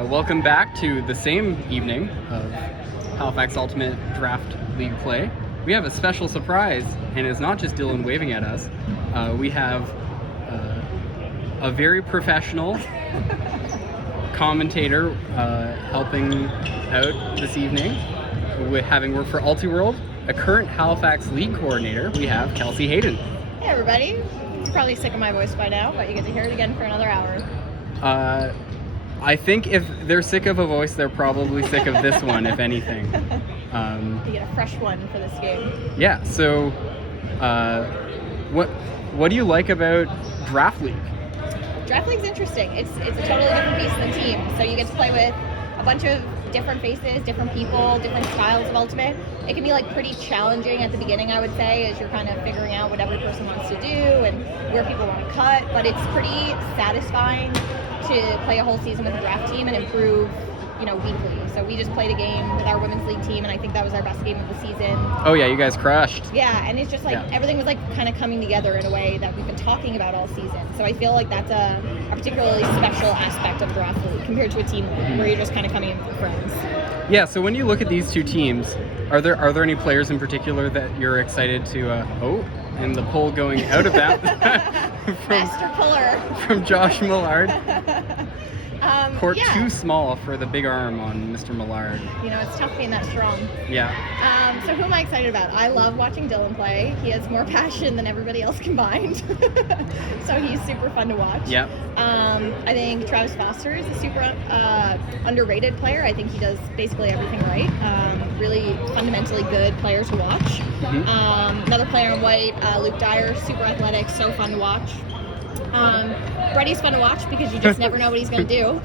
Welcome back to the same evening of Halifax Ultimate Draft League play. We have a special surprise, and it's not just Dylan waving at us. We have a very professional commentator helping out this evening, with having worked for Ultiworld, a current Halifax League coordinator. We have Kelsey Hayden. Hey everybody. You're probably sick of my voice by now, but you get to hear it again for another hour. I think if they're sick of a voice, they're probably sick of this one, if anything. You get a fresh one for this game. Yeah, so what do you like about Draft League? Draft League's interesting. It's a totally different beast than team. So you get to play with a bunch of different faces, different people, different styles of Ultimate. It can be like pretty challenging at the beginning, I would say, as you're kind of figuring out what every person wants to do and where people want to cut. But it's pretty satisfying to play a whole season with a draft team and improve, weekly. So we just played a game with our women's league team, and I think that was our best game of the season. Oh yeah, you guys crushed. Yeah, and it's just like everything was like kind of coming together in a way that we've been talking about all season. So I feel like that's a particularly special aspect of draft league compared to a team league where you're just kind of coming in with friends. Yeah. So when you look at these two teams, are there any players in particular that you're excited to? And the pull going out of that Master puller from Josh Millard. Court yeah. too small for the big arm on Mr. Millard. It's tough being that strong. Yeah. So who am I excited about? I love watching Dylan play. He has more passion than everybody else combined. So he's super fun to watch. Yep. I think Travis Foster is a super underrated player. I think he does basically everything right. Really fundamentally good player to watch. Mm-hmm. Another player in white, Luke Dyer, super athletic, so fun to watch. Brady's fun to watch because you just never know what he's going to do.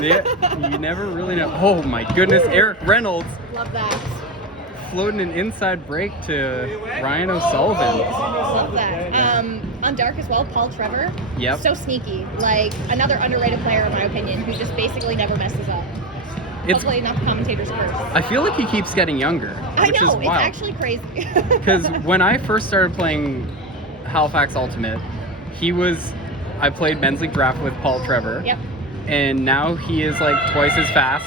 Yeah, you never really know. Oh my goodness, Eric Reynolds. Love that. Floating an inside break to Ryan O'Sullivan. Love that. On Dark as well, Paul Trevor. Yep. So sneaky. Like another underrated player in my opinion who just basically never messes up. Hopefully not the commentator's curse. I feel like he keeps getting younger, which is wild. It's actually crazy. Because when I first started playing Halifax Ultimate, I played men's league draft with Paul Trevor. Yep. And now he is like twice as fast,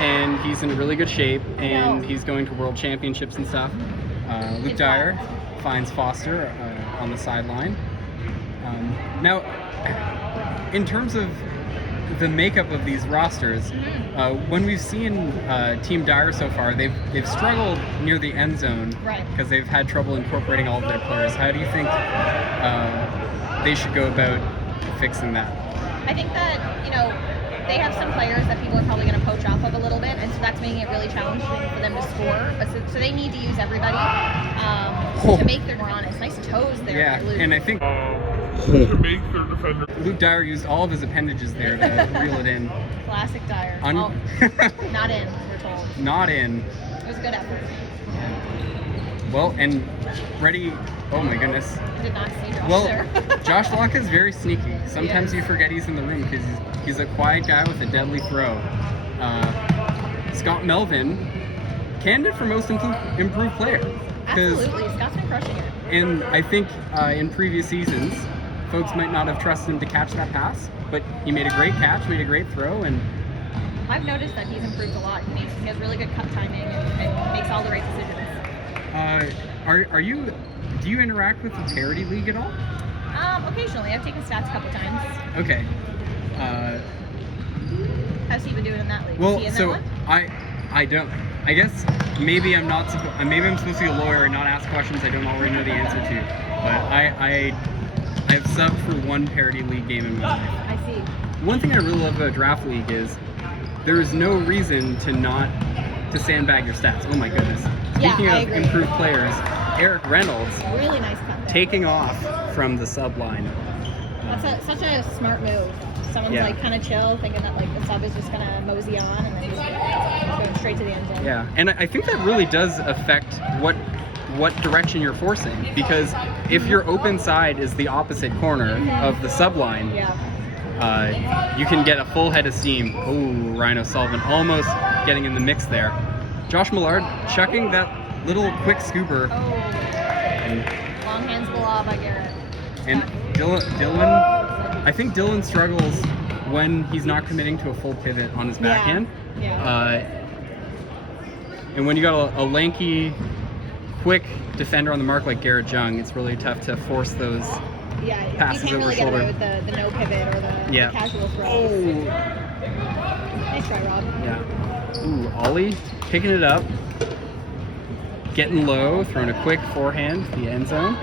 and he's in really good shape, and he's going to world championships and stuff. Luke Dyer finds Foster on the sideline. Now, in terms of the makeup of these rosters, when we've seen Team Dyer so far, they've struggled near the end zone because they've had trouble incorporating all of their players. How do you think they should go about fixing that? I think that, they have some players that people are probably going to poach off of a little bit, and so that's making it really challenging for them to score. But so they need to use everybody to make their more honest. Nice toes there. Yeah, and I think to make their defender. Luke Dyer used all of his appendages there to reel it in. Classic Dyer. Not in, we're told. Not in. It was a good effort. Well, and ready. Oh my goodness. I did not see Josh there. Josh Locke is very sneaky. Sometimes you forget he's in the room because he's a quiet guy with a deadly throw. Scott Melvin, candidate for most improved player. Absolutely, Scott's been crushing it. And I think in previous seasons, folks might not have trusted him to catch that pass, but he made a great catch, made a great throw, and I've noticed that he's improved a lot. He has really good cut timing and makes all the right decisions. Do you interact with the parity league at all? Occasionally. I've taken stats a couple times. Okay. How's he been doing in that league? Well, Is he in so that one? I don't. I guess maybe I'm supposed to be a lawyer and not ask questions I don't already know the answer to. But I've subbed for one parity league game in my life. I see. One thing I really love about draft league is there is no reason to sandbag your stats. Oh my goodness. Speaking of improved players, Eric Reynolds really nice cut. Taking off from the sub line. That's such a smart move. Someone's like kind of chill, thinking that like the sub is just gonna mosey on, and then he's going straight to the end zone. Yeah, and I think that really does affect what direction you're forcing, because if your open side is the opposite corner of the sub line, you can get a full head of steam. Oh, Ryan O'Sullivan almost getting in the mix there. Josh Millard chucking that little quick scooper. Long hands below by Garrett. And Dylan, I think Dylan struggles when he's not committing to a full pivot on his Yeah. backhand. Yeah. And when you got a lanky, quick defender on the mark like Garrett Jung, it's really tough to force those. Yeah, passes you can't over really get away shoulder. with the no pivot or the Yeah. casual throw. Oh, Nice try, Rob. yeah. Ooh, Ollie picking it up, getting low, throwing a quick forehand to the end zone,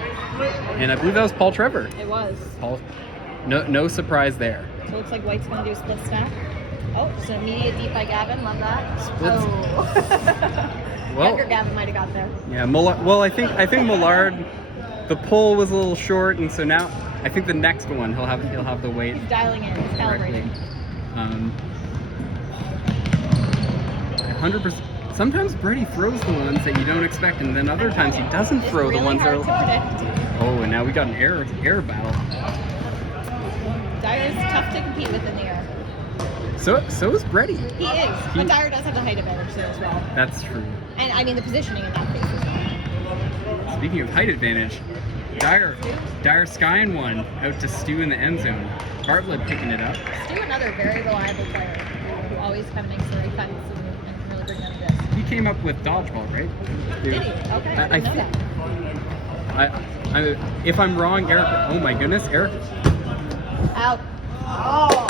and I believe that was Paul Trevor. It was. Paul, no surprise there. So it looks like White's going to do a split stack. Oh, just an immediate deep by Gavin. Love that. Splits. Oh. Well, Younger Gavin might have got there. yeah. Well, I think Millard, the pull was a little short, and so now I think the next one he'll have the weight He's dialing in. He's correctly. calibrating. 100%. Sometimes Brady throws the ones that you don't expect, and then other times he doesn't It's throw really the ones that hard are. to predict. Oh, and now we got an air battle. Dyer is tough to compete with in the air. So is Brady. He is, but Dyer does have the height advantage there as well. That's true. And I mean the positioning in that case as well. Speaking of height advantage, Dyer skying one out to Stu in the end zone. Bartlett picking it up. Stu, another very reliable player who always kind of makes the right cuts and can really bring them to this. He came up with dodgeball, right? Did he? Okay, I didn't know that. If I'm wrong, Eric. Oh my goodness, Eric. Out. Oh.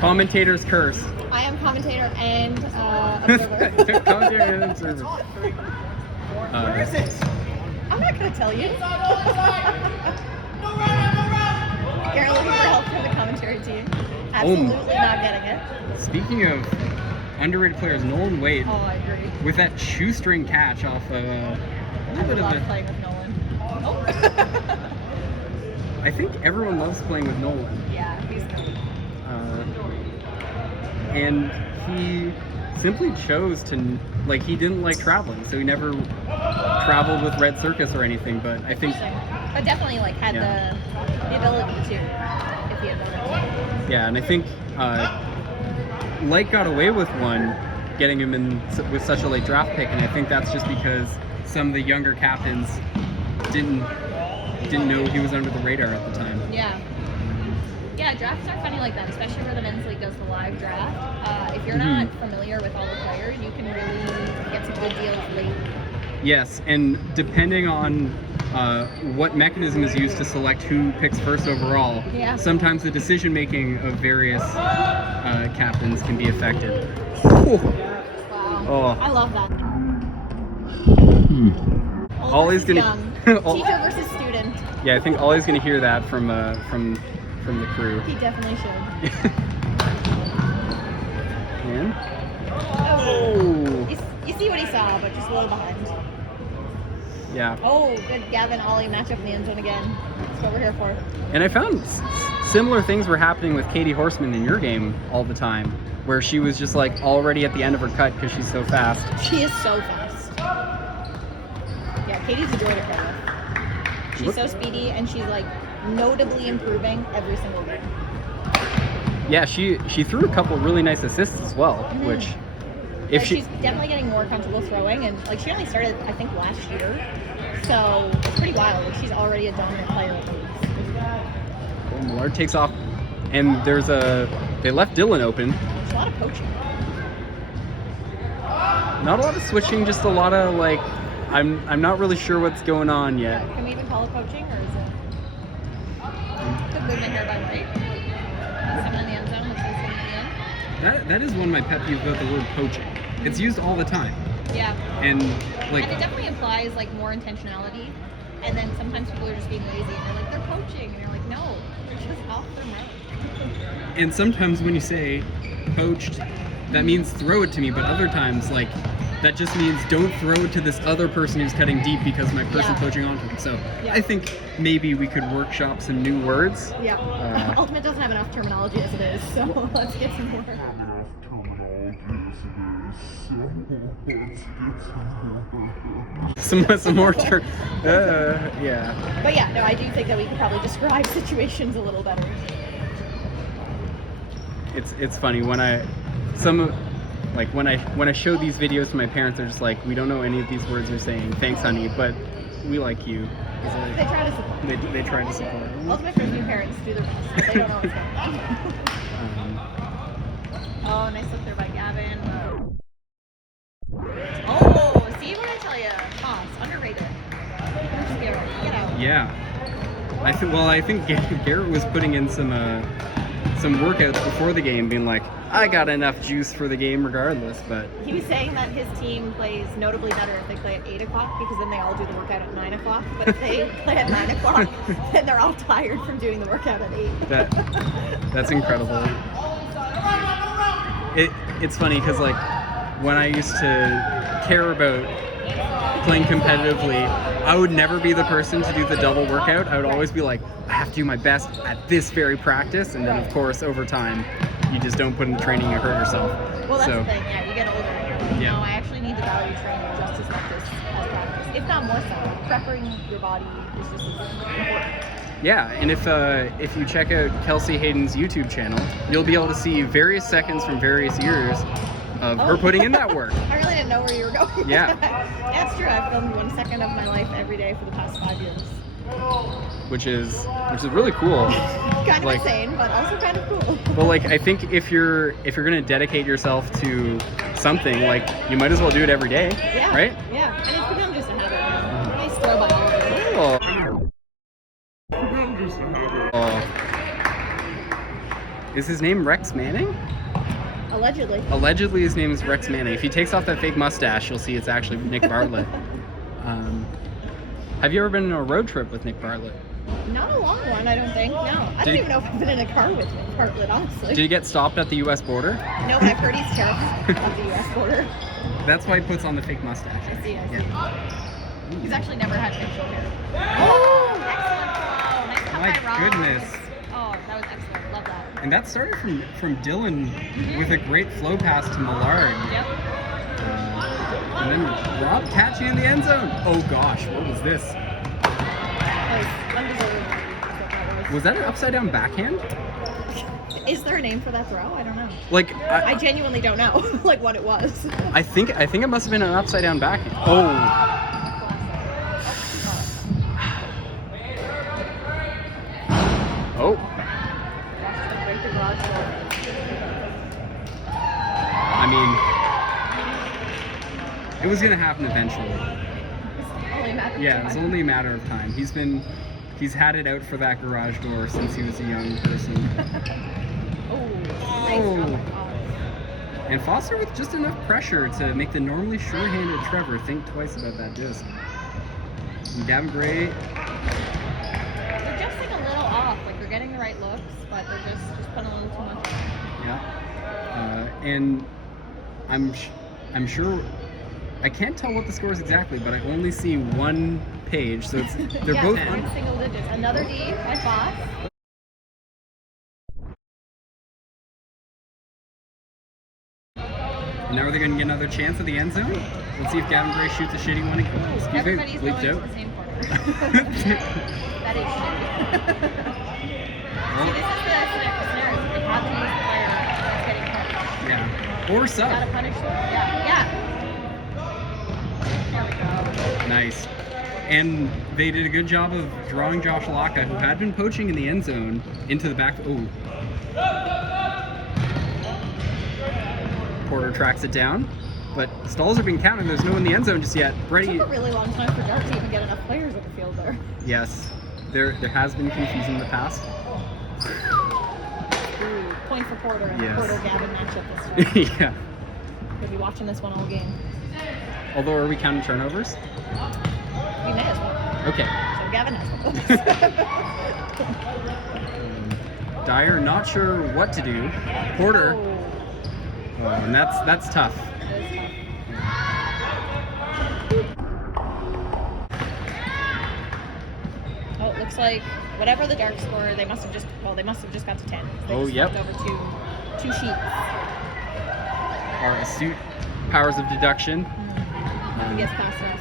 Commentator's curse. I am commentator and observer. Commentator and observer. Where is it? I'm not going to tell you. Karen looking for help from the commentary team. Absolutely not getting it. Speaking of underrated players, Nolan Wade Oh, I agree. with that shoestring catch off of a I little bit of love a. playing with Nolan. Oh. I think everyone loves playing with Nolan. Yeah, he's good. And he simply chose to, like, he didn't like traveling, so he never traveled with Red Circus or anything, but I think, Interesting. But definitely like had Yeah. the ability to, if he had wanted to. yeah, and I think Light got away with one, getting him in with such a late draft pick, and I think that's just because some of the younger captains didn't know he was under the radar at the time. Yeah. Yeah, drafts are funny like that, especially where the men's league does the live draft. If you're not familiar with all the players, you can really get some good deals late. Yes, and depending on what mechanism is used to select who picks first overall, Yeah. sometimes the decision making of various captains can be affected. Whew. Wow. Oh. I love that. Old Ollie's versus gonna- young. Ol- Teacher versus student. Yeah, I think Ollie's gonna hear that from the crew. He definitely should. And Oh. You see what he saw, but just a little behind. yeah, Oh, good Gavin Ollie matchup in the end zone again. That's what we're here for. and I found similar things were happening with Katie Horseman in your game all the time, where she was just like already at the end of her cut because she's so fast. She is so fast. Yeah, Katie's a joy to play with. She's so speedy, and she's like notably improving every single game. Yeah, she threw a couple really nice assists as well, which if She's definitely getting more comfortable throwing, and like she only started I think last year, so it's pretty wild. Like she's already a dominant player at least. Millard takes off, and they left Dylan open. There's a lot of poaching. Not a lot of switching, just a lot of like I'm not really sure what's going on yet. Can we even call it poaching, or is it good movement here by White? Someone in the end zone. Looks like someone in the end. That is one of my pet peeves about the word poaching. It's used all the time, Yeah. and like And it definitely implies like more intentionality, and then sometimes people are just being lazy and they're like they're poaching, and you're like no, they're just off their mark. and sometimes when you say poached, that means throw it to me, but other times like that just means don't throw it to this other person who's cutting deep because my person Yeah. poaching onto him. So Yeah. I think maybe we could workshop some new words. Yeah. Ultimate doesn't have enough terminology as it is, so let's get some more. Some more turn. Yeah. But yeah, no, I do think that we could probably describe situations a little better. It's funny when I show these videos to my parents, they're just like, we don't know any of these words you're saying. Thanks, honey, but we like you. They try to support. They try to support. Ultimate Frisbee parents do their best, but they don't know what's going on. Oh, nice look there by Gavin. Oh, see what I tell you? Toss, underrated. Get out. Yeah. I think Garrett was putting in some workouts before the game, being like, I got enough juice for the game regardless. But He was saying that his team plays notably better if they play at 8 o'clock because then they all do the workout at 9 o'clock. But if they play at 9 o'clock, then they're all tired from doing the workout at 8. that's incredible. It's funny because like when I used to care about playing competitively, I would never be the person to do the double workout. I would always be like, I have to do my best at this very practice, and then of course over time you just don't put in the training, you hurt yourself. Well, that's So, the thing. Yeah, you get older. And you're like, Yeah. no, I actually need to value training just as much as practice, if not more so. Prepping your body is just as important. yeah, and if you check out Kelsey Hayden's YouTube channel, you'll be able to see various seconds from various years of her putting in that work. I really didn't know where you were going. Yeah. Yeah, it's true. I've filmed 1 second of my life every day for the past 5 years. which is really cool. Kind of Like- insane, but also kind of cool. But like I think if you're gonna dedicate yourself to something, like you might as well do it every day, Yeah. right? Yeah, and it's become just a habit. I swear by all of it. Oh. Is his name Rex Manning? Allegedly. Allegedly, his name is Rex Manning. If he takes off that fake mustache, you'll see it's actually Nick Bartlett. Have you ever been on a road trip with Nick Bartlett? Not a long one, I don't think. No, I Did don't he- even know if I've been in a car with Nick Bartlett, honestly. Did he get stopped at the U.S. border? No, but I've heard he's terrified of the U.S. border. That's why he puts on the fake mustache. I see. Yeah. He's actually never had facial hair. Oh, excellent throw. Nice cut My by Rob. goodness. Oh, that was excellent. Love that. And that started from Dylan with a great flow pass to Millard. Yep. And then Rob catching in the end zone. Oh gosh, what was this? That was undeserved. Is what that Was that an upside down backhand? was. Is there a name for that throw? I don't know. Like I genuinely don't know, like what it was. I think it must have been an upside down backhand. Oh. Oh. Break the garage door. I mean, it was gonna happen eventually. Only a matter of Yeah, time. it's only a matter of time. He's had it out for that garage door since he was a young person. Oh, nice Oh. throw. And Foster with just enough pressure to make the normally sure-handed Trevor think twice about that disc. And Gavin Gray, They're just like a little off. Like they're getting the right looks, but they're just putting a little too much. yeah. And I'm sure I can't tell what the score is exactly, but I only see one page, so it's they're Yeah, both they're in single digits. Another D by Foss. And now are they going to get another chance at the end zone? Let's see if Gavin Gray shoots a shitty one again. Oh, excuse me, Everybody's going bleeped to out. the same corner. That is shitty. See, this is the scenario. They have to use the player that's getting punished. Yeah. Or Gotta sub. punish them. Yeah. There we go. Nice. And they did a good job of drawing Josh Laka, who had been poaching in the end zone, into the back. Oh. Porter tracks it down, but stalls are being counted. There's no one in the end zone just yet. It Brady. took a really long time for Dart to even get enough players on the field there. Yes. There has been confusion in the past. Ooh, point for Porter and Yes. the Porter-Gavin matchup this week. Yeah. We'll be watching this one all game. Although, are we counting turnovers? We may as well. Okay. So Gavin has one. Dyer not sure what to do. Porter. Oh, Oh, and that's tough. that is tough. Oh, it looks like whatever the Dark score, they must have just got to 10. They Oh, just yep. flipped over two sheets. Our astute powers of deduction. Who gets past us?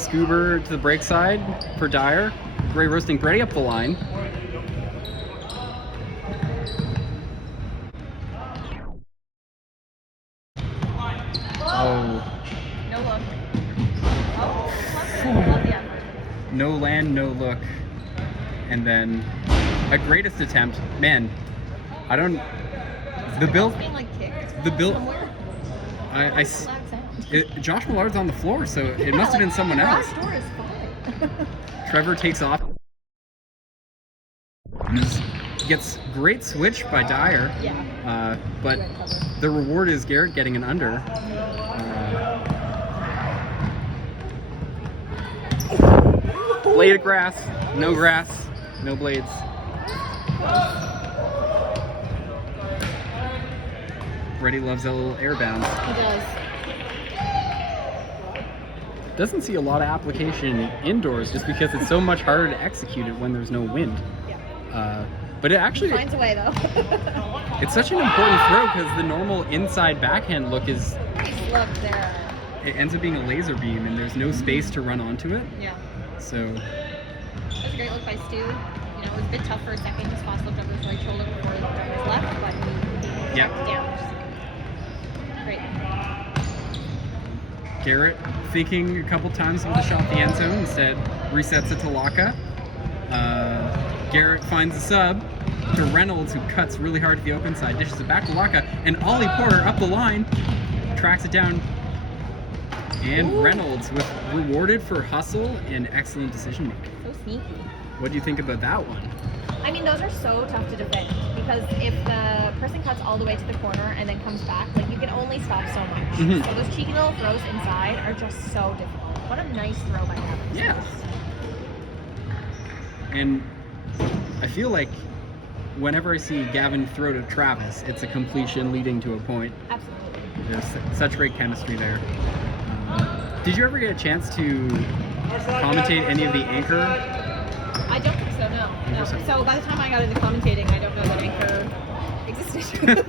Scuba to the break side for Dyer. Gray roasting Brady up the line. Oh, No look. Oh, love the effort. no land, no look. And then a greatest attempt. Man, I don't. The build. Being like kicked. The build. Somewhere. I Loud sound. Josh Millard's on the floor, so it must have been someone else. Garage door is fine. Trevor takes off. Gets great switch by Dyer. Yeah. But Good cover. the reward is Garrett getting an under. Blade of grass, no blades. Reddy loves that little air bounce. He does. Doesn't see a lot of application indoors just because it's so much harder to execute it when there's no wind. Yeah. But it actually, Finds a way though. it's such an important throw because the normal inside backhand look is, Nice look there. it ends up being a laser beam and there's no space to run onto it. Yeah. So, That was a great look by Stu. You know, it was a bit tough for a second. His fast looked over his right shoulder before he looked over his left, but he Yeah. checked down. Great. Garrett thinking a couple times with a shot the end zone, instead resets it to Laka. Garrett finds a sub to Reynolds, who cuts really hard to the open side, dishes it back to Laka, and Ollie Porter up the line, tracks it down. And Ooh. Reynolds with rewarded for hustle and excellent decision making. So sneaky. What do you think about that one? I mean, those are so tough to defend because if the person cuts all the way to the corner and then comes back, like you can only stop so much. Mhm. So those cheeky little throws inside are just so difficult. What a nice throw by Gavin. Yeah. And I feel like whenever I see Gavin throw to Travis, it's a completion leading to a point. Absolutely. There's such great chemistry there. Did you ever get a chance to commentate any of the anchor? I don't think so, no. Interesting. So by the time I got into commentating, I don't know that Anchor existed.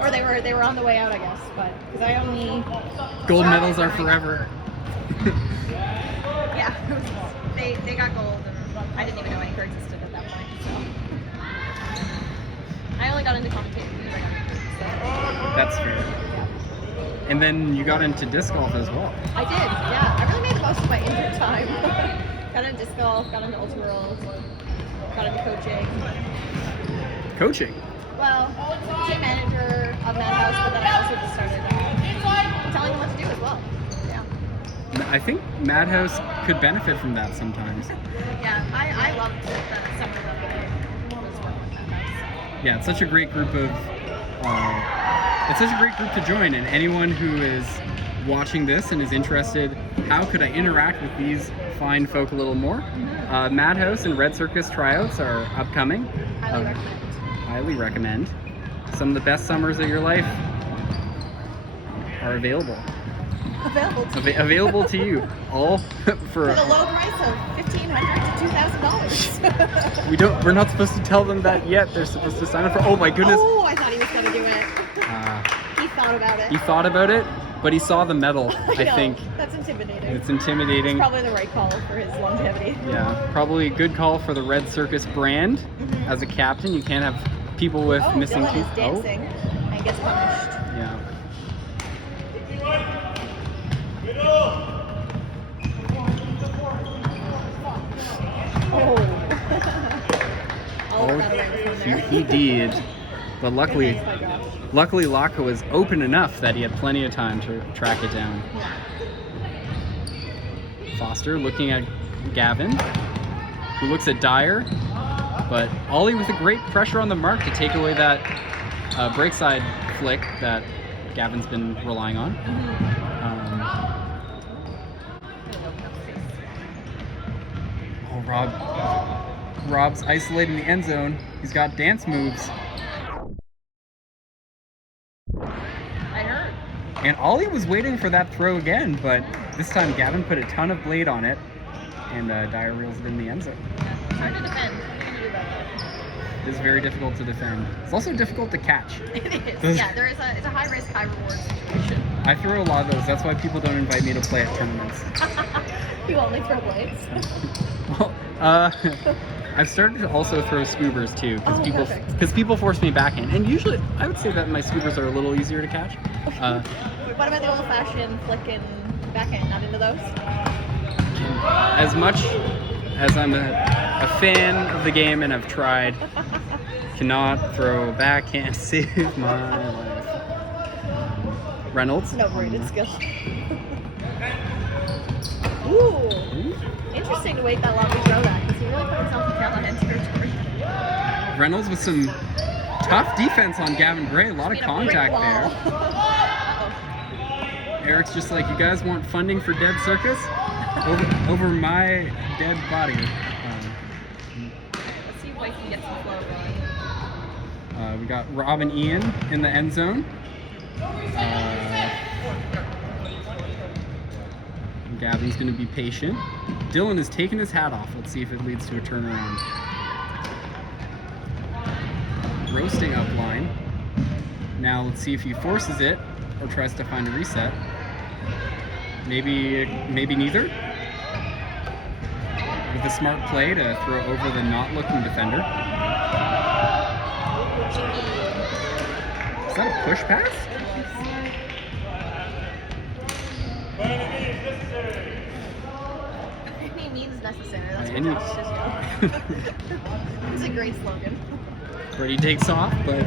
Or they were on the way out, I guess. But because I only Gold medals are forever. yeah, they got gold, and I didn't even know Anchor existed at that point. So I only got into commentating because I got injured. So. That's fair. And then you got into disc golf as well. I did, yeah. I really made the most of my injured time. Got into disc golf, got into Ultraworld, got into coaching. Coaching. Well, team manager of Madhouse, but then I also just started telling them what to do as well. Yeah. I think Madhouse could benefit from that sometimes. Yeah, I loved the summer that I was working with Madhouse. Yeah, it's such a great group of. It's such a great group to join, and anyone who is watching this and is interested, how could I interact with these fine folk a little more? Madhouse and Red Circus tryouts are upcoming. Highly recommend. Highly recommend. Some of the best summers of your life are available. Available to Available to you, all for. for the low price of $1,500 to $2,000. We're not supposed to tell them that yet. They're supposed to sign up for. Oh my goodness! Oh, I thought he was gonna do it. He thought about it. He thought about it, but he saw the medal. I know, think that's intimidating. it's intimidating. It's probably the right call for his longevity. Yeah, probably a good call for the Red Circus brand. As a captain, you can't have people with Oh, missing Dylan teeth. is dancing and gets punished. Yeah. Oh. All of that away was from there. He did. But luckily, Good nice by Josh. luckily Laka was open enough that he had plenty of time to track it down. Foster looking at Gavin, who looks at Dyer, but Ollie with a great pressure on the mark to take away that break side flick that Gavin's been relying on. Rob's isolating the end zone. He's got dance moves. I heard. And Ollie was waiting for that throw again, but this time Gavin put a ton of blade on it, and Dyer reels it in the end zone. Yeah. It's hard to defend. What are you gonna do about that? It is very difficult to defend. It's also difficult to catch. It is. Yeah, it's a high risk, high reward situation. I throw a lot of those. That's why people don't invite me to play at tournaments. You only throw blades. Well, I've started to also throw scoobers too, perfect. because people force me backhand, and usually I would say that my scoobers are a little easier to catch. What about the old-fashioned flick and backhand? Not into those? As much as I'm a fan of the game and I've tried, Cannot throw back, can't save my life. Reynolds. An overrated skill. Ooh. Interesting to wait that long to throw that, because he really put himself in Callahan's territory. Reynolds with some tough defense on Gavin Gray. A lot of contact there. Eric's just like, you guys want funding for Dead Circus? Over my dead body. Let's see if I can get some flow going. We got Rob and Ian in the end zone. Gavin's going to be patient. Dylan is taking his hat off. Let's see if it leads to a turnaround. Roasting up line. Now let's see if he forces it or tries to find a reset. Maybe neither. With a smart play to throw over the not looking defender. Is that a push pass? Any means necessary. That's Any- what Josh just did. It's a great slogan. Brady takes off, but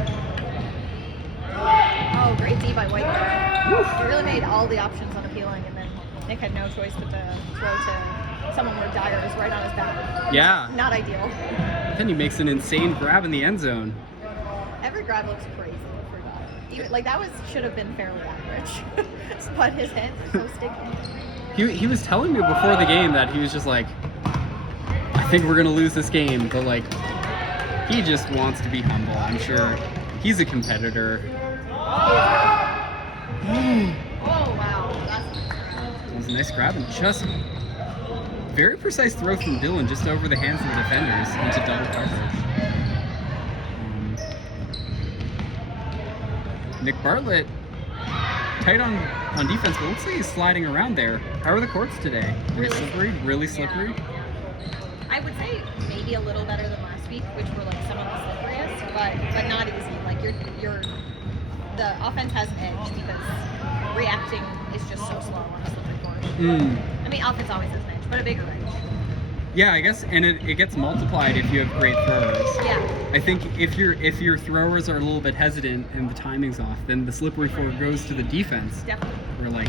Oh, great D by White there. He really made all the options unappealing, and then Nick had no choice but to throw to someone where Dyer is right on his back. yeah. Not ideal. Then he makes an insane grab in the end zone. Every grab looks crazy for Dyer. Even like that should have been fairly average, but his hands are so sticky. He was telling me before the game that he was just like, I think we're gonna lose this game, but like, he just wants to be humble. I'm sure he's a competitor. Oh wow, It was a nice grab and just very precise throw from Dylan, just over the hands of the defenders into double coverage. Nick Bartlett, tight on defense, but looks like he's sliding around there. How are the courts today? Really slippery? Really slippery? Yeah. I would say maybe a little better than last week, which were like some of the slipperiest, but not easy. Like the offense has an edge because reacting is just so slow on a slippery court. I mean, offense always has an edge, but a bigger edge. Yeah, I guess, and it gets multiplied if you have great throwers. Yeah. I think if your throwers are a little bit hesitant and the timing's off, then the slippery floor goes to the defense. Definitely.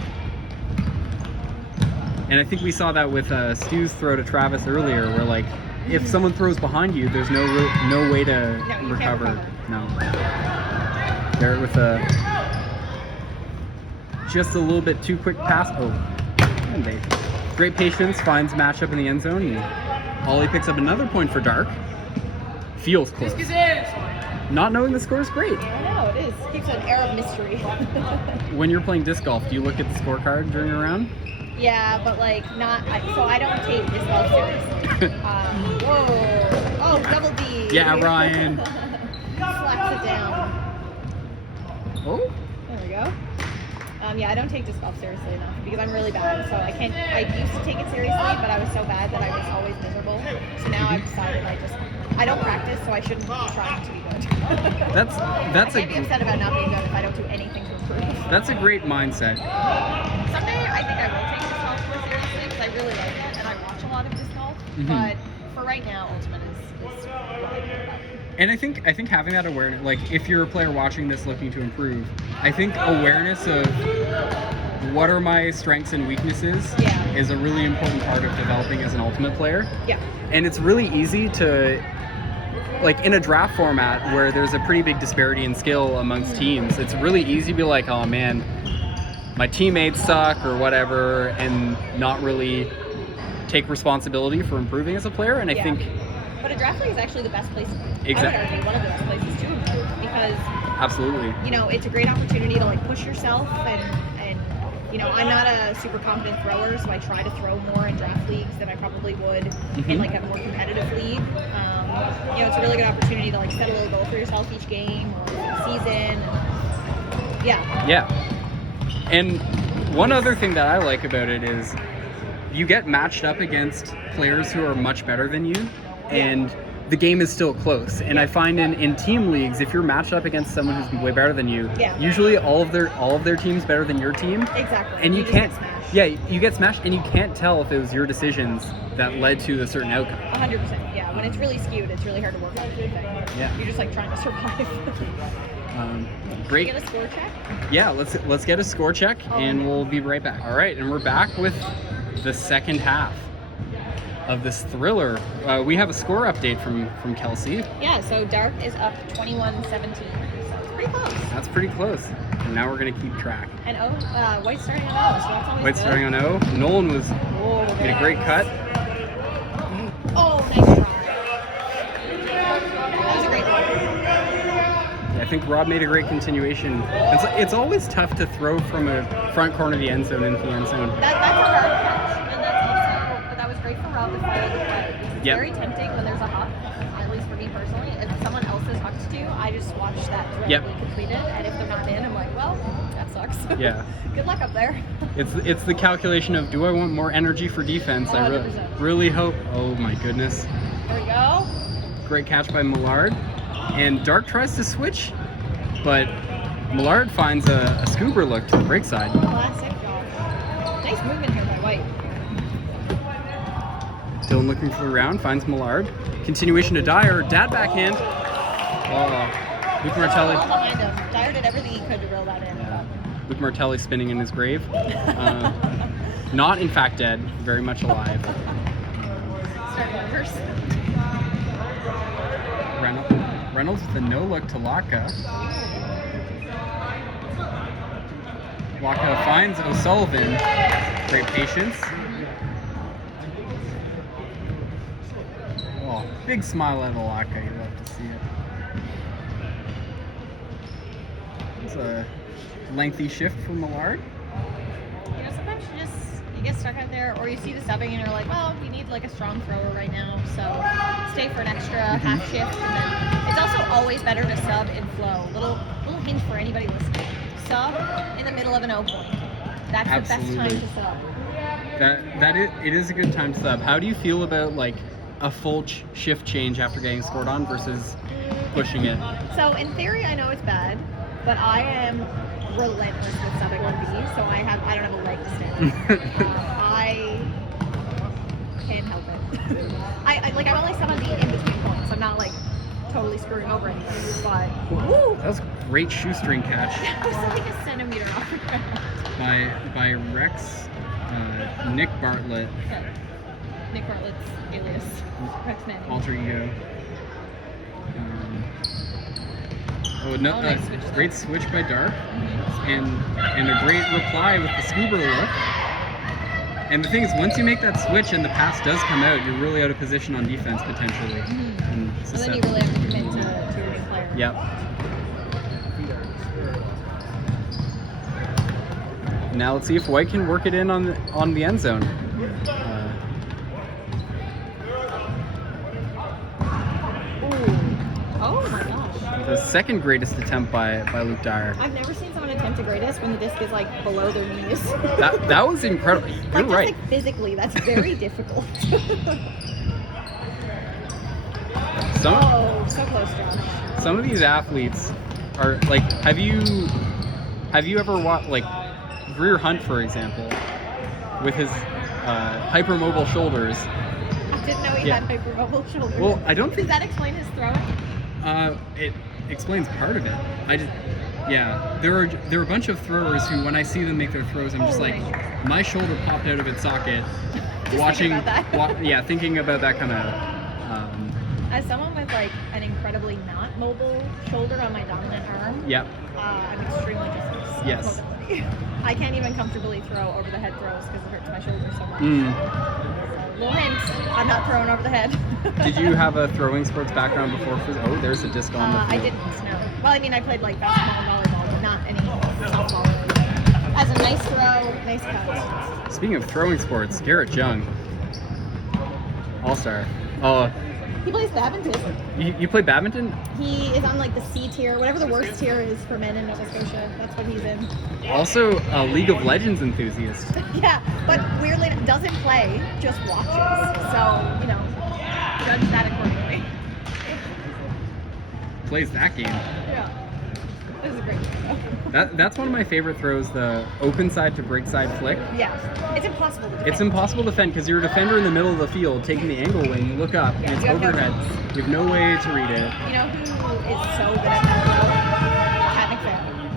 And I think we saw that with Stu's throw to Travis earlier, where like if someone throws behind you, there's no way to No, you can't recover. recover. No. There with just a little bit too quick pass. Oh, and they great patience, finds matchup in the end zone. And Ollie picks up another point for Dark. Feels close. Not knowing the score is great. I know, it is. Keeps an air of mystery. When you're playing disc golf, do you look at the scorecard during a round? Yeah, but like not. So I don't take this golf seriously. Whoa! Oh, double D. Yeah, Ryan. Slaps it down. Oh. There we go. Yeah, I don't take disc golf seriously enough because I'm really bad. So I can't. I used to take it seriously, but I was so bad that I was always miserable. So now I've decided I don't practice, so I shouldn't be trying to be good. That's I can't be upset about not being good if I don't do anything to improve. That's a great mindset. Someday I think I will take disc golf more seriously because I really like it and I watch a lot of disc golf. But for right now, Ultimate is what I care about. And I think having that awareness, like if you're a player watching this looking to improve, I think awareness of what are my strengths and weaknesses is a really important part of developing as an Ultimate player. Yeah. And it's really easy to, like in a draft format where there's a pretty big disparity in skill amongst teams, it's really easy to be like, oh man, my teammates suck or whatever, and not really take responsibility for improving as a player. And I think... But a draft league is actually the best place, Exactly. I would argue, one of the best places to improve because, Absolutely. you know, it's a great opportunity to like push yourself and you know, I'm not a super competent thrower, so I try to throw more in draft leagues than I probably would in like a more competitive league. You know, it's a really good opportunity to like set a little goal for yourself each game or the season. Yeah. And one other thing that I like about it is you get matched up against players who are much better than you, and the game is still close. And I find in team leagues, if you're matched up against someone who's way better than you, usually all of their team's better than your team. Exactly. And you just can't. get smashed. Yeah, you get smashed, and you can't tell if it was your decisions that led to a certain outcome. 100%. Yeah. When it's really skewed, it's really hard to work on anything. Yeah. You're just like trying to survive. Great. Can we get a score check? Yeah, let's get a score check, and we'll be right back. All right, and we're back with the second half of this thriller. We have a score update from Kelsey. Yeah, so Dark is up 21-17. So it's pretty close. That's pretty close. And now we're gonna keep track. And White's starting on O, so that's always White's good. starting on O. Nolan made a great cut. Oh, nice try. That was a great one. I think Rob made a great continuation. It's always tough to throw from a front corner of the end zone into the end zone. That's a hard catch, and that's also, but that was great for Rob to follow the play. It's very tempting when there's a huck, at least for me personally. If someone else is hucked to, I just watch that directly completed, and if they're not in, I'm like, well, that sucks. Yeah. Good luck up there. It's the calculation of, do I want more energy for defense? 100%. I really hope. Oh my goodness. There we go. Great catch by Millard. And Dark tries to switch, but Millard finds a scuba look to the break side. Classic Josh. Nice movement here by White. Dylan looking for the round, finds Millard. Continuation to Dyer, dad backhand. Luke Martelli. All behind him. Dyer did everything he could to reel that in. Yeah. Luke Martelli spinning in his grave. Not in fact dead, very much alive. Start reverse. Reynolds with a no look to Laka. Laka finds O'Sullivan. Great patience. Oh, big smile out of Laka. You love to see it. It's a lengthy shift for Millard. You know, sometimes you get stuck out there, or you see the subbing and you're like, well, you need like a strong thrower right now, so stay for an extra half shift. And then it's also always better to sub in flow. Little hint for anybody listening: sub in the middle of an O point. That's Absolutely. the best time to sub. It is a good time to sub. How do you feel about like a full shift change after getting scored on versus pushing it? So in theory, I know it's bad, but I am relentless with subbing on B, so I don't have a leg to stand on. I can't help it. I'm only sub on D in between points. I'm not like totally screwing over anything, but woo! That was a great shoestring catch That was like a centimeter off the ground. by Rex, Nick Bartlett, Nick Bartlett's alias, Rex Manning. alter ego. Nice switch. Great switch by Dark, and a great reply with the scuba look. And the thing is, once you make that switch and the pass does come out, you're really out of position on defense potentially. And So then you really have to commit to your new player. Yep. Now let's see if White can work it in on the end zone. Oh my gosh. The second greatest attempt by Luke Dyer. I've never seen someone attempt the greatest when the disc is like below their knees. That was incredible. You're like, right. Just, like physically, that's very difficult. So close, Josh. Some of these athletes are like, have you ever watched like Greer Hunt, for example, with his hypermobile shoulders? I didn't know he had hypermobile shoulders. Well, I don't think Does that explain his throwing? it explains part of it. There are a bunch of throwers who, when I see them make their throws, I'm just like, my shoulder popped out of its socket, Thinking about that. thinking about that come out. As someone with like an incredibly not mobile shoulder on my dominant arm, Yep. I'm extremely just Yes. mobility. I can't even comfortably throw over the head throws because it hurts my shoulder so much. Little hint, I'm not throwing over the head. Did you have a throwing sports background before? Oh, there's a disc on the field. I didn't, no. Well, I mean, I played like basketball and volleyball, but not any softball. As a nice throw, nice cut. Speaking of throwing sports, Garrett Jung, all-star. Oh, He plays badminton. you play badminton? He is on like the C tier, whatever the worst tier is for men in Nova Scotia. That's what he's in. Also a League of Legends enthusiast. Yeah, but weirdly doesn't play, just watches. So, judge that accordingly. plays that game. Yeah. This is a great throw. That's one of my favorite throws, the open side to break side flick. Yeah. It's impossible to defend. It's impossible to defend because you're a defender in the middle of the field taking the angle away and you look up and it's you have no overhead. sense. You have no way to read it. You know who is so good at that throw? Kat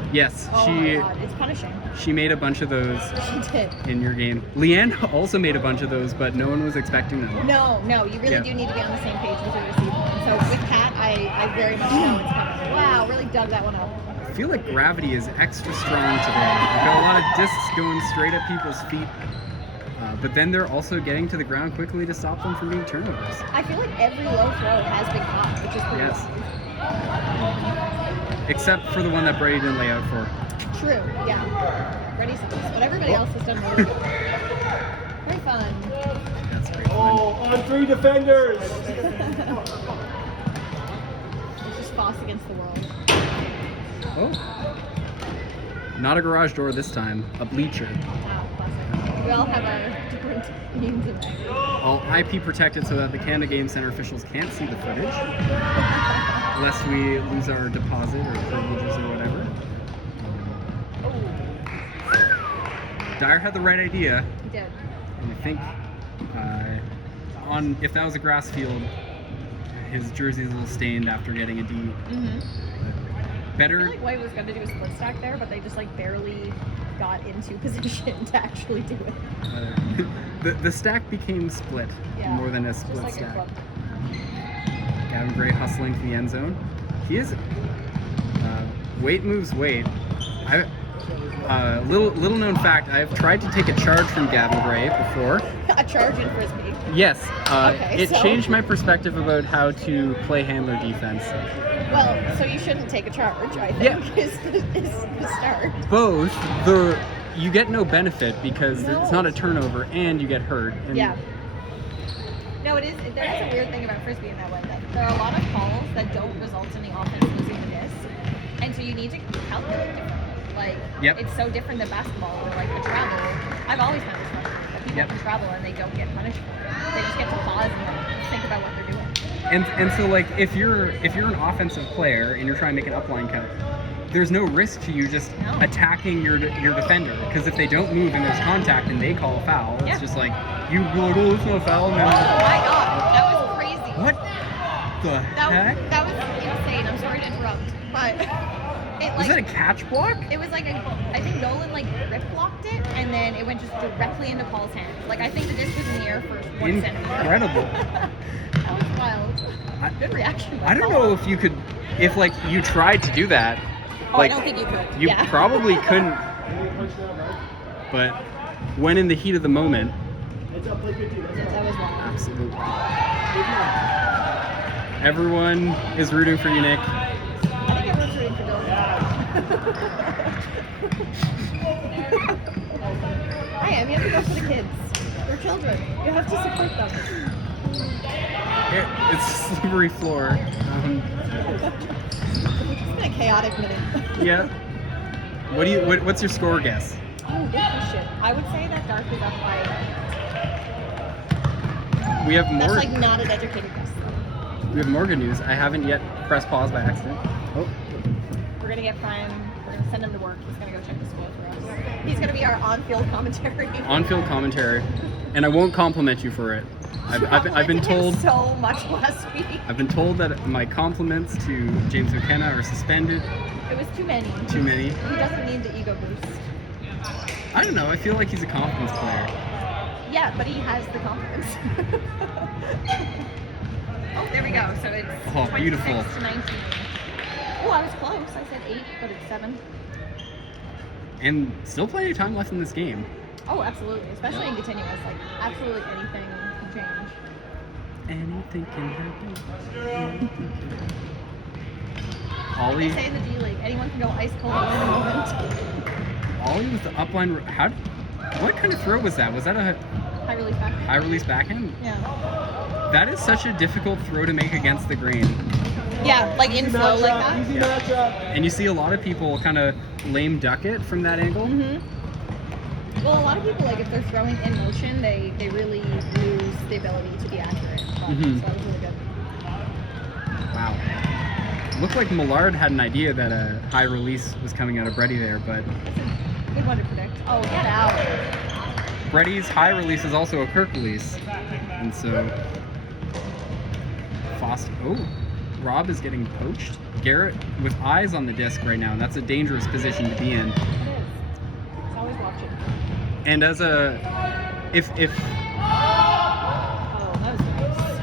McPhee. Yes, Oh my god, it's punishing. she made a bunch of those She did. in your game. Leanne also made a bunch of those, but no one was expecting them. No, you really Yeah. do need to be on the same page with your receiver. So with Kat, I very much know it's coming. Wow, really dug that one up. I feel like gravity is extra strong today. We've got a lot of discs going straight at people's feet, but then they're also getting to the ground quickly to stop them from being turnovers. I feel like every low throw has been caught, which is pretty Yes. wild. Except for the one that Brady didn't lay out for. True, yeah. Ready sucks, but everybody else has done really good. Very fun. That's great. On 3 defenders. It's just Foss against the world. Oh. Not a garage door this time, a bleacher. Wow, classic. We all have our different means of that. All IP protected so that the Canada Game Center officials can't see the footage, lest we lose our deposit or privileges or whatever. Dyer had the right idea, He did. and I think if that was a grass field, his jersey's a little stained after getting a D. Mm-hmm. I Better. feel like White was going to do a split stack there, but they just like barely got into position to actually do it. The stack became split more than a Just split like a stack. club. Gavin Gray hustling to the end zone. He is. Weight moves weight. Little known fact, I've tried to take a charge from Gavin Gray before. A charge in frisbee. Yes, Okay, it so- changed my perspective about how to play handler defense. Well, so you shouldn't take a charge, I think, Yeah. is the start. Both, you get no benefit because it's not a turnover and you get hurt. And Yeah. No, it is. There is a weird thing about frisbee in that way that there are a lot of calls that don't result in the offense losing the disc, and so you need to calculate differently. Like, it's so different than basketball or like a travel. I've always found this funny that people can travel and they don't get punished for it. They just get to pause and like, think about what they're doing. And so like if you're an offensive player and you're trying to make an upline cut, there's no risk to you just attacking your defender because if they don't move and there's contact and they call a foul, it's just like you go like, oh, it's not a foul. Oh my god, that was crazy. What the heck? That was insane. I'm sorry to interrupt, but Was it a catch block? It was like I think Nolan like grip blocked it and then it went just directly into Paul's hand. Like I think the disc was in the air for 1 centimeter. Incredible. That was wild. Good reaction. I don't know if you could, if like you tried to do that. Oh, like, I don't think you could. You probably couldn't. But when in the heat of the moment, That was wild. absolutely. Everyone is rooting for you, Nick. I think everyone's rooting for Dylan. I am. You have to go for the kids. They're children. You have to support them. It's slippery floor. It's been a chaotic minute. Yeah. What's your score guess? Oh, good question. I would say that Dark is up by. We have more. That's like not an educated guess. We have more good news. I haven't yet pressed pause by accident. Oh. We're gonna get Prime. We're gonna send him to work. He's gonna go check the score for us. He's gonna be our on-field commentary. On-field commentary, and I won't compliment you for it. I've been told so much last week. I've been told that my compliments to James McKenna are suspended. It was too many. Too many. He doesn't need the ego boost. I don't know. I feel like he's a confidence player. Yeah, but he has the confidence. Oh, there we go. So it's 26 beautiful. to 19. Oh, I was close. I said 8, but it's 7. And still plenty of time left in this game. Oh, absolutely. Especially in continuous. Like, absolutely anything can change. Anything can happen. Anything can happen. Ollie. They say in the D League, anyone can go ice cold at any moment. Ollie with the upline. What kind of throw was that? Was that a High release backhand. high release backhand? Yeah. That is such a difficult throw to make against the grain. Yeah, like in flow like that. Easy matchup. And you see a lot of people kind of lame duck it from that angle. Mm-hmm. Well, a lot of people, like, if they're throwing in motion, they really lose the ability to be accurate. But, Mhm. So that was really good. Wow. looked like Millard had an idea that a high release was coming out of Brady there, but Good one to predict. Oh, get out. Brady's high release is also a Kirk release. And so Rob is getting poached. Garrett with eyes on the disc right now, and that's a dangerous position to be in. It is. It's always watching. And as a if Oh, that was nice.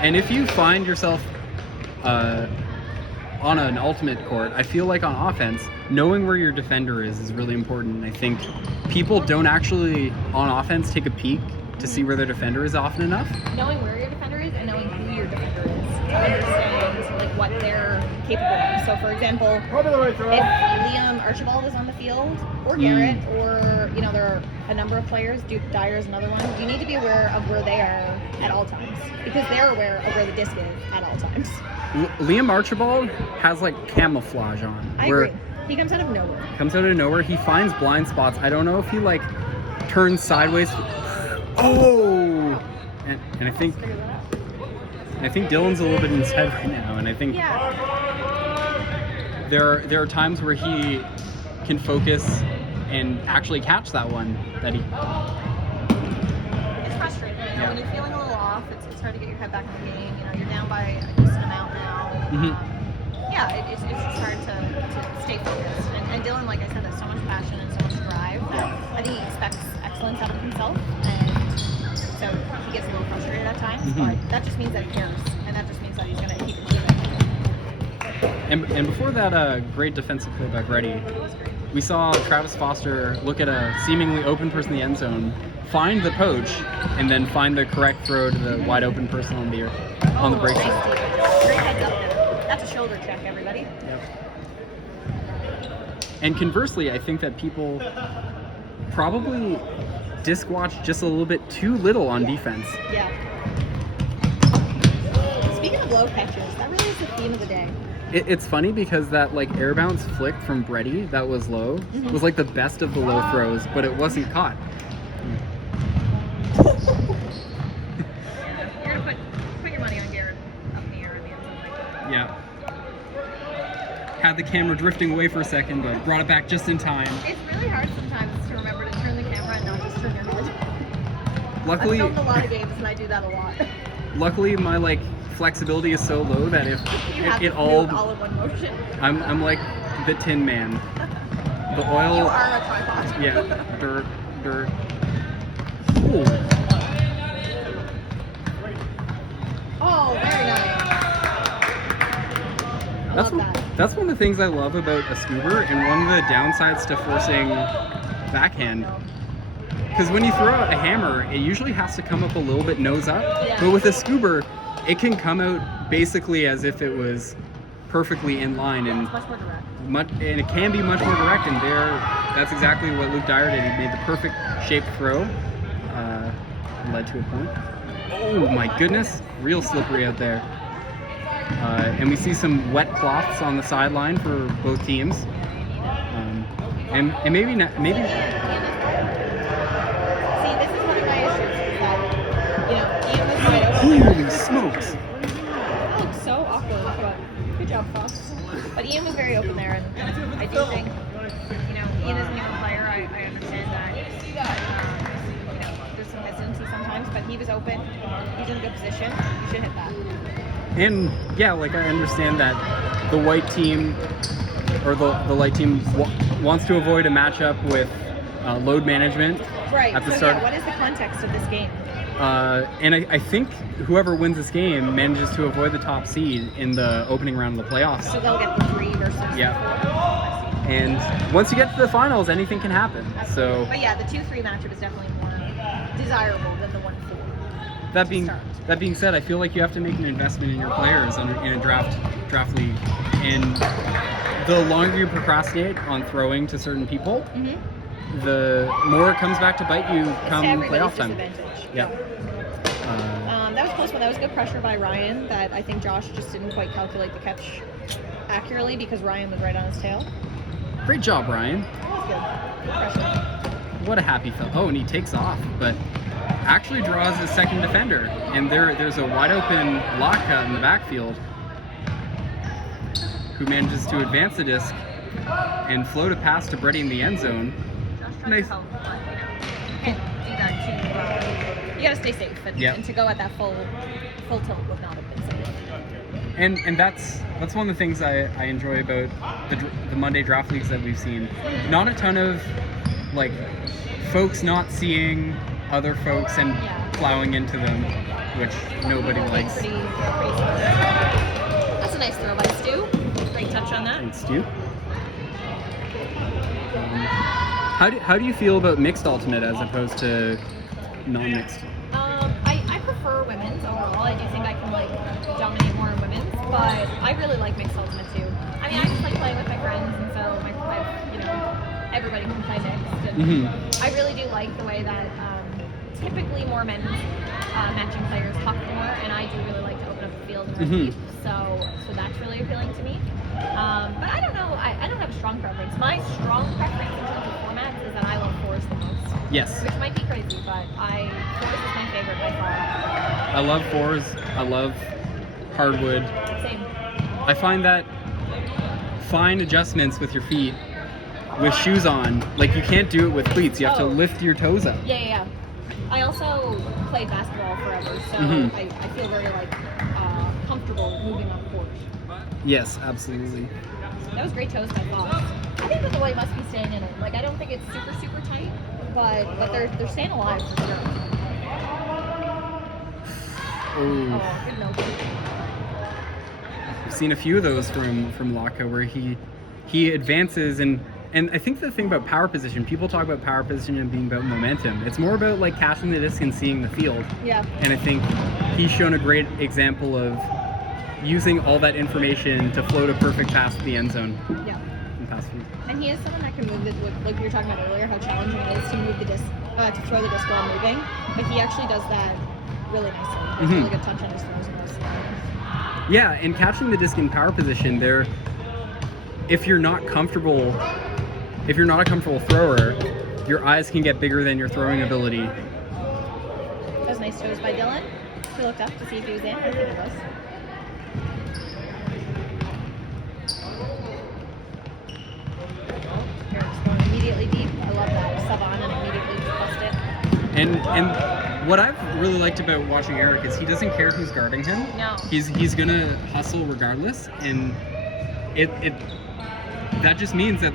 and if you find yourself on an ultimate court, I feel like on offense, knowing where your defender is really important. I think people don't actually on offense take a peek to see where their defender is often enough. Knowing where your defender is and knowing who your defender is to understand like what they're capable of. So for example, Probably the right throw. if Liam Archibald is on the field, or Garrett, or there are a number of players, Dyer is another one, you need to be aware of where they are at all times, because they're aware of where the disc is at all times. Liam Archibald has like camouflage on. I agree. He comes out of nowhere. He finds blind spots. I don't know if he like turns sideways. Oh, and I think Dylan's a little bit in his head right now, and I think there are times where he can focus and actually catch that one that he. It's frustrating. When you're feeling a little off, it's hard to get your head back in the game. You're down by a decent amount now. It's just hard to stay focused. And Dylan, like I said, has so much passion and so much drive that I think he expects excellence out of himself, and so he gets a little frustrated at times. But that just means that he cares, and that just means that he's going to keep improving. And before that great defensive play by Brady, we saw Travis Foster look at a seemingly open person in the end zone, find the poach, and then find the correct throw to the wide open person on the break. Nice defense. Great heads up there. That's a shoulder check, everybody. Yep. And conversely, I think that people probably disc watch just a little bit too little on defense. Yeah. Speaking of low catches, that really is the theme of the day. It's funny because that like air bounce flick from Brady that was low was like the best of the low throws, but it wasn't caught. You're gonna put your money on Garrett up in the air in the end zone like that. Yeah. Had the camera drifting away for a second, but brought it back just in time. It's really hard sometimes to remember to turn the camera and not just turn your head. Luckily, I've filmed a lot of games and I do that a lot. Luckily, my like flexibility is so low that if You have it to all, do it all in one motion. I'm like the Tin Man. The oil. You are a tripod. Yeah. Dirt. Ooh. Oh, very nice. I love that. That's one of the things I love about a scuba, and one of the downsides to forcing backhand. Because when you throw out a hammer, it usually has to come up a little bit nose up. Yeah. But with a scuba, it can come out basically as if it was perfectly in line, and It's much more direct. and it can be much more direct. And that's exactly what Luke Dyer did. He made the perfect shaped throw, led to a point. Oh my goodness, real slippery out there. And we see some wet cloths on the sideline for both teams. And maybe. See, this is one of my issues, is that, Ian was wide open. Holy smokes! That looks so awkward, but good job, Fox. But Ian was very open there, and I do think, Ian is a new player. I understand that, there's some hesitancy sometimes, but he was open. He's in a good position. You should hit that. And yeah, like I understand that the white team or the light team wants to avoid a matchup with load management at the start. Yeah, what is the context of this game? And I think whoever wins this game manages to avoid the top seed in the opening round of the playoffs. So they'll get the 3 versus Yeah. the 4. And once you get to the finals, anything can happen. So But yeah, the 2-3 matchup is definitely more desirable than the 1-4. that being said, I feel like you have to make an investment in your players in a draft league. And the longer you procrastinate on throwing to certain people, the more it comes back to bite you come playoff time. Yeah. That was a close one. That was good pressure by Ryan that I think Josh just didn't quite calculate the catch accurately because Ryan was right on his tail. Great job, Ryan. That was good. Good pressure. What a happy fellow. Oh, and he takes off, but actually draws his second defender. And there's a wide open lock cut in the backfield. who manages to advance the disc and float a pass to Brady in the end zone. Nice. Help, but, you can't do that too. You gotta stay safe, and to go at that full tilt would not have been safe. And that's one of the things I enjoy about the Monday draft leagues that we've seen. Not a ton of like folks not seeing other folks and plowing into them, which nobody likes. Pretty That's a nice throw by Stu. Great touch on that. Thanks, Stu. How do you feel about mixed ultimate as opposed to non-mixed? I prefer women's overall. I do think I can like dominate more in women's, but I really like mixed ultimate too. I mean, I just like playing with my friends, and so everybody can play mixed. And I really do like the way that typically more men's matching players huck more, and I do really like to open up the field and run deep. So that's really appealing to me. But I don't know. I don't have a strong preference. My strong preference in terms of formats is that I love fours the most. Yes. Which might be crazy, but fours is my favorite by far. I love fours. I love hardwood. Same. I find that fine adjustments with your feet, with shoes on, like you can't do it with cleats. You have to lift your toes up. Yeah. I also played basketball forever, so I feel very comfortable moving on court. Yes, absolutely. That was great toes by Fox. I think that the white must be staying in it. Like I don't think it's super tight, but they're staying alive for sure. Oh, good no. I've seen a few of those from Laka where he advances and I think the thing about power position, people talk about power position and being about momentum. It's more about like catching the disc and seeing the field. Yeah. And I think he's shown a great example of using all that information to float a perfect pass to the end zone. Yeah. And pass through. And he is someone that can move like we were talking about earlier, how challenging it is to move the disc, to throw the disc while moving. But he actually does that really nicely. It's a really good touch on his throws and those. Yeah, and catching the disc in power position, if you're not a comfortable thrower, your eyes can get bigger than your throwing ability. That was nice toes by Dylan. He looked up to see if he was in. I think it was. Eric's going immediately deep. I love that. Sub on and immediately just bust it. And what I've really liked about watching Eric is he doesn't care who's guarding him. No. He's gonna hustle regardless, and that just means that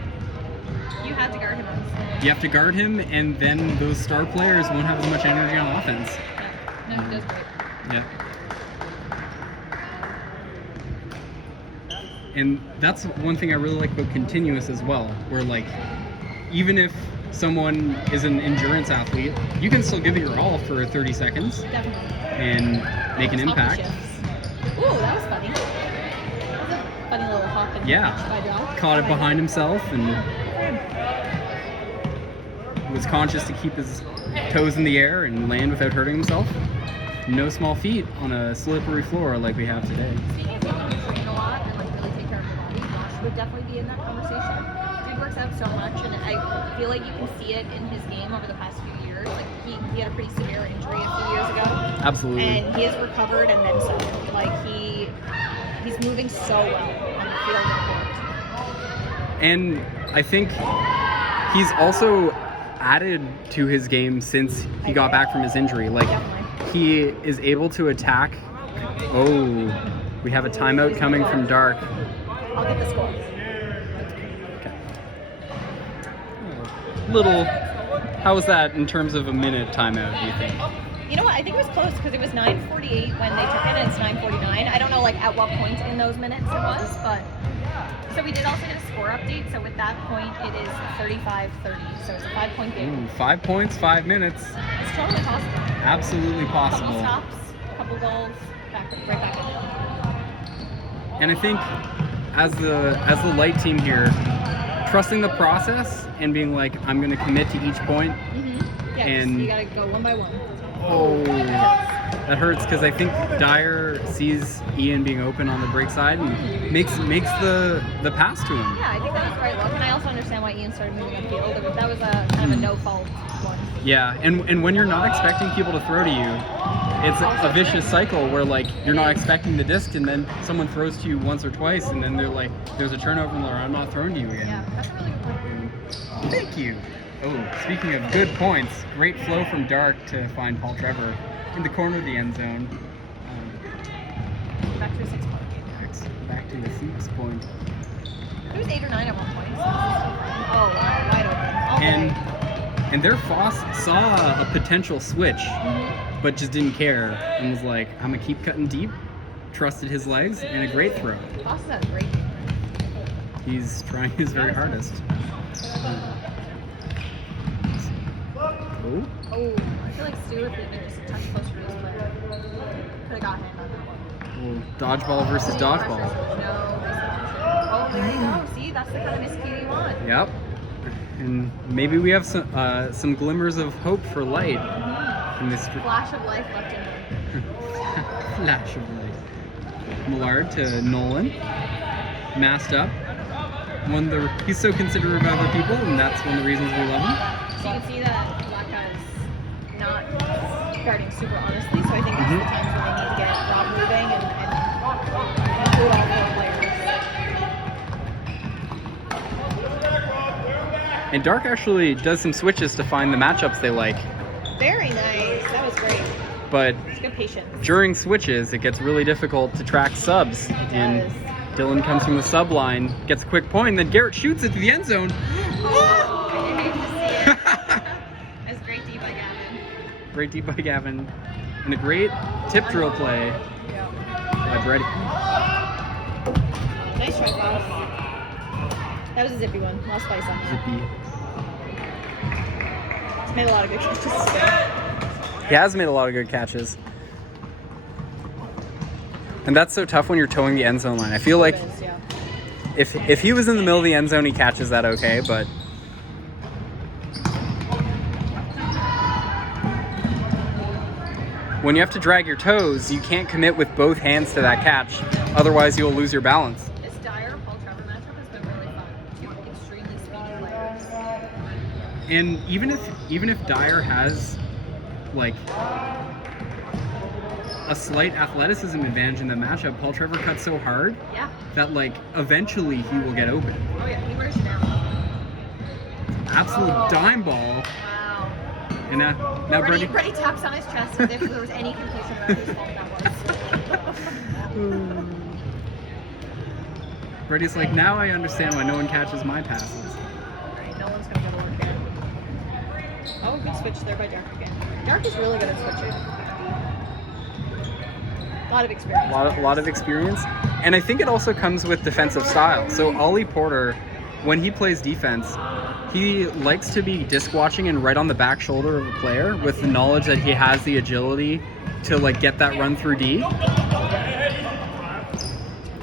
you have to guard him honestly. you have to guard him, and then those star players won't have as much energy on offense. Yeah. No, he does great. Yeah. And that's one thing I really like about continuous as well, where like even if someone is an endurance athlete, you can still give it your all for 30 seconds. Definitely. And make an impact. Ooh, that was funny. That was a funny little hop and catch by Doc. Caught it behind himself and was conscious to keep his toes in the air and land without hurting himself. No small feat on a slippery floor like we have today. Speaking of people who train a lot and like really take care of their body, Josh would definitely be in that conversation. Dude works out so much, and I feel like you can see it in his game over the past few years. Like he had a pretty severe injury a few years ago. Absolutely. And he has recovered and then some. Like he's moving so well on the field and court. And I think he's also added to his game since he got back from his injury. Like he is able to attack. Oh, we have a timeout coming from Dark. I'll get the score. Okay. Little. How was that in terms of a minute timeout, do you think? You know what? I think it was close because it was 9:48 when they took it, and it's 9:49. I don't know like at what point in those minutes it was, but so we did also get a score update. So with that point, it is 35-30. So it's a 5-point game. Ooh, 5 points, 5 minutes. It's totally possible. Absolutely possible. Couple stops, couple goals, right back in. And I think as the light team here, trusting the process and being like, I'm going to commit to each point. Mm-hmm. Yeah, and you gotta go one by one. Oh, that hurts because I think Dyer sees Ian being open on the break side and makes the pass to him. Yeah, I think that was the right look, and I also understand why Ian started moving upfield. That was a kind of a no-fault one. Yeah, and when you're not expecting people to throw to you, it's a vicious cycle where like you're not expecting the disc and then someone throws to you once or twice and then they're like, there's a turnover and they're like, I'm not throwing to you again. Yeah, that's a really good point. Thank you. Oh, speaking of good points, great flow from Dark to find Paul Trevor in the corner of the end zone. Back to a 6 point. Back to the 6 point. It was 8 or 9 at one point. Oh, wow, wide open. All day. And their Foss saw a potential switch, but just didn't care and was like, I'm gonna keep cutting deep. Trusted his legs and a great throw. Foss is a great defense. He's trying his very hardest. Oh. Oh, I feel like Stewart there's a touch closer to his player. Could have got a hand on that one. Oh, dodgeball versus dodgeball. No. Oh, there you go. See, that's the kind of miscue you want. Yep. And maybe we have some glimmers of hope for light in this Flash of life left in him. flash of light. Millard to Nolan, masked up. He's so considerate of other people, and that's one of the reasons we love him. So you can see that Black guy's not guarding super honestly, so I think that's the times when they need to get Rob moving and include all four players. And Dark actually does some switches to find the matchups they like. Very nice. That was great. But It's good patience. during switches, it gets really difficult to track subs. And does. Dylan comes from the sub line, gets a quick point, and then Garrett shoots it to the end zone. Oh, I hate to see it. That's great D by Gavin. Great deep by Gavin. And a great tip drill play by Brady. Nice try, Klaus. That was a zippy one. Lost spice on that. Zippy. He's made a lot of good catches. He has made a lot of good catches. And that's so tough when you're towing the end zone line. I feel like It is, yeah. if he was in the middle of the end zone, he catches that okay, but when you have to drag your toes, you can't commit with both hands to that catch. Otherwise, you'll lose your balance. This Dyer Paul Trevor matchup has been really fun. Two extremely speedy players. And even if Dyer has like a slight athleticism advantage in the matchup, Paul Trevor cuts so hard Yeah. that like eventually he will get open. Oh yeah, he wears you down. Absolute dime ball. Wow. And now Brady. Brady taps on his chest as if there was any confusion about whose fault that was. Brady's like, now I understand why no one catches my passes. Alright, no one's gonna go to work here. Oh, good switch there by Dark again. Dark is really good at switching. A lot of experience. A lot of experience. And I think it also comes with defensive style. So Ollie Porter, when he plays defense, he likes to be disc watching and right on the back shoulder of a player with the knowledge that he has the agility to like get that run through D.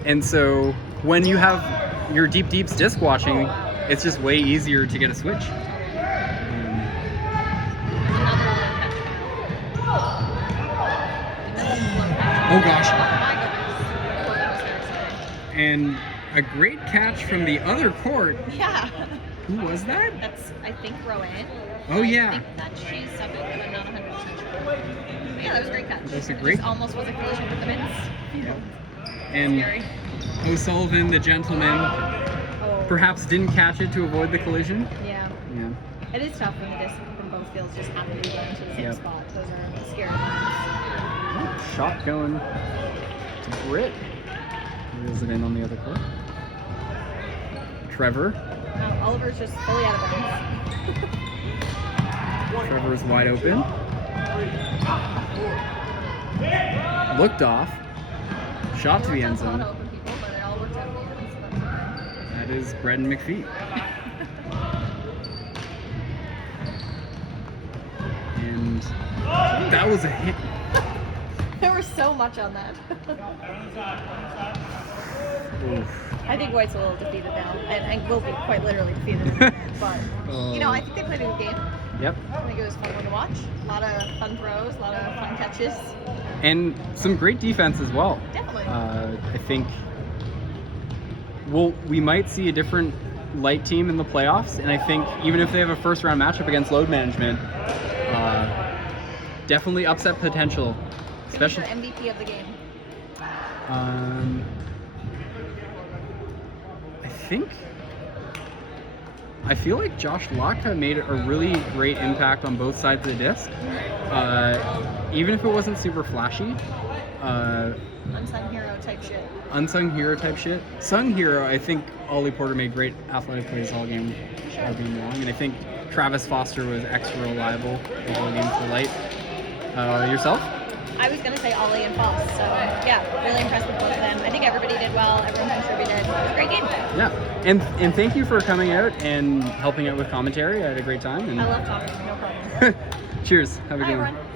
And so when you have your deeps disc watching, it's just way easier to get a switch. Oh gosh. And a great catch from the other court. Yeah. Who was that? That's, I think, Rowan. Oh, I yeah. think that she's subbing, but I'm not 100% sure. But yeah, that was a great catch. That's a It great- just almost was a collision with the men's. And Scary. O'Sullivan, the gentleman, Oh. perhaps didn't catch it to avoid the collision. Yeah. Yeah. It is tough when the disc from both fields just happen to be going to the same Yep. spot. Those are scary ones. Shot going to Britt. Wheels it in on the other court. Trevor. Oliver's just fully out of bounds. Trevor is wide open. Looked off. Shot to the end That's a lot zone. of open people, but it all worked out in the end, so that's all right. That is Brett and McPhee. And that was a hit. There was so much on that. Oof. I think White's a little defeated now, and will be quite literally defeated. But I think they played a good game. Yep. I think it was a fun one to watch. A lot of fun throws, a lot of fun catches. And some great defense as well. Definitely. I think we might see a different light team in the playoffs, and I think even if they have a first round matchup against load management, definitely upset potential. Especially MVP of the game. I feel like Josh Locke made a really great impact on both sides of the disc. Even if it wasn't super flashy. Unsung hero type shit. Unsung hero type shit. Sung hero, I think Ollie Porter made great athletic plays all game long, and I think Travis Foster was extra reliable the whole game for Light. Yourself? I was going to say Ollie and Foss, so yeah, really impressed with both of them. I think everybody did well, everyone contributed. It was a great game. Yeah, and thank you for coming out and helping out with commentary. I had a great time. And I love talking, no problem. cheers. Have a Hi, good one. everyone.